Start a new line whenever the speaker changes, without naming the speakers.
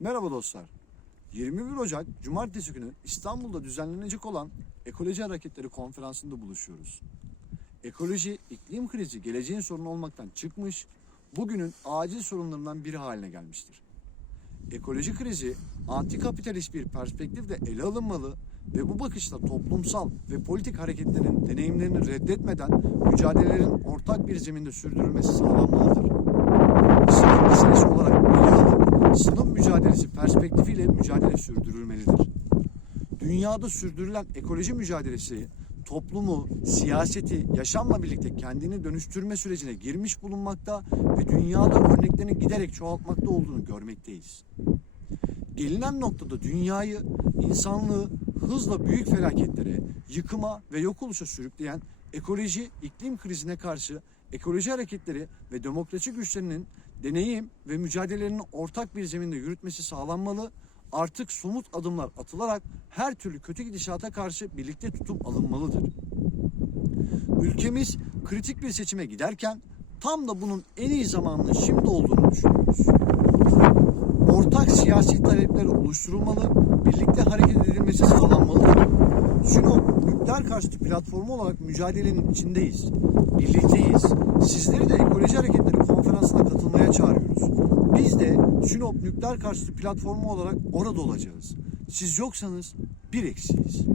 Merhaba dostlar. 21 Ocak Cumartesi günü İstanbul'da düzenlenecek olan Ekoloji Hareketleri Konferansı'nda buluşuyoruz. Ekoloji, iklim krizi geleceğin sorunu olmaktan çıkmış, bugünün acil sorunlarından biri haline gelmiştir. Ekoloji krizi antikapitalist bir perspektifle ele alınmalı ve bu bakışla toplumsal ve politik hareketlerin deneyimlerini reddetmeden mücadelelerin ortak bir zeminde sürdürülmesi sağlanmalıdır sınıf meselesi olarak ele alınıp sınıf mücadelesi perspektifiyle mücadele sürdürülmelidir. Dünyada sürdürülen ekoloji mücadelesi toplumu, siyaseti, yaşamla birlikte kendini dönüştürme sürecine girmiş bulunmakta ve dünyada örneklerini giderek çoğaltmakta olduğunu görmekteyiz. Gelinen noktada dünyayı, insanlığı hızla büyük felaketlere, yıkıma ve yok oluşa sürükleyen ekoloji, iklim krizine karşı ekoloji hareketleri ve demokrasi güçlerinin deneyim ve mücadelelerini ortak bir zeminde yürütmesi sağlanmalı. Artık somut adımlar atılarak her türlü kötü gidişata karşı birlikte tutum alınmalıdır. Ülkemiz kritik bir seçime giderken tam da bunun en iyi zamanının şimdi olduğunu düşünüyoruz ortak siyasi talepler oluşturulmalı, birlikte hareket edilmesi sağlanmalıdır. Sinop nükleer karşıtı platformu olarak mücadelenin içindeyiz. Birlikteyiz. Sizleri de ekoloji hareketleri konferansına katılmaya çağırıyoruz. Biz de Sinop nükleer karşıtı platformu olarak orada olacağız. Siz yoksanız bir eksiyiz.